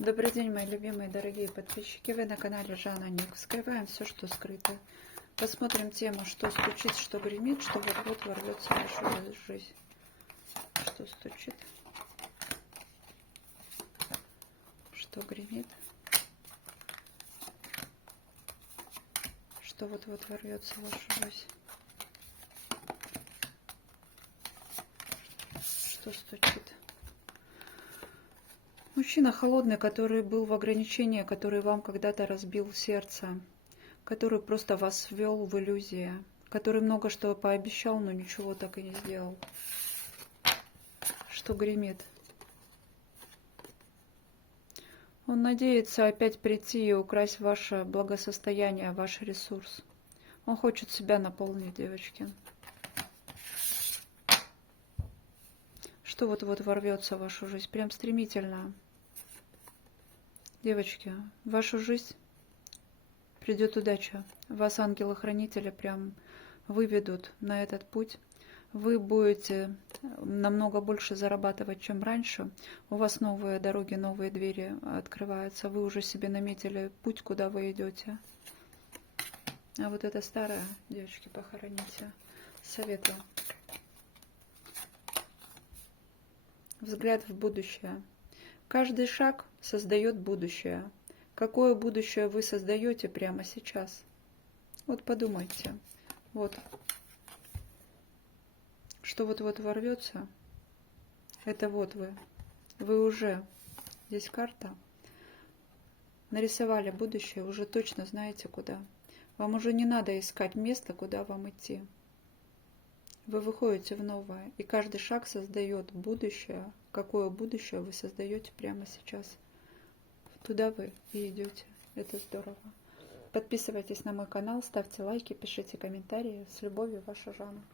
Добрый день, мои любимые, дорогие подписчики. Вы на канале Жанна Ник. Вскрываем все, что скрыто. Посмотрим тему, что стучит, что гремит, что вот-вот ворвется в вашу жизнь. Что стучит, что гремит, что вот-вот ворвется в вашу жизнь. Что стучит. Мужчина холодный, который был в ограничении, который вам когда-то разбил сердце, который просто вас ввел в иллюзии, который много что пообещал, но ничего так и не сделал. Что гремит. Он надеется опять прийти и украсть ваше благосостояние, ваш ресурс. Он хочет себя наполнить, девочки. Что вот-вот ворвется в вашу жизнь, прям стремительно. Девочки, в вашу жизнь придет удача. Вас ангелы-хранители прям выведут на этот путь. Вы будете намного больше зарабатывать, чем раньше. У вас новые дороги, новые двери открываются. Вы уже себе наметили путь, куда вы идете. А вот это старое, девочки, похороните. Советую. Взгляд в будущее. Каждый шаг создает будущее. Какое будущее вы создаете прямо сейчас? Вот подумайте. Вот. Что вот-вот ворвется, это вот вы. Вы уже, здесь карта, нарисовали будущее, уже точно знаете куда. Вам уже не надо искать место, куда вам идти. Вы выходите в новое, и каждый шаг создает будущее. Какое будущее вы создаете прямо сейчас? Туда вы и идете. Это здорово. Подписывайтесь на мой канал, ставьте лайки, пишите комментарии. С любовью, ваша Жанна.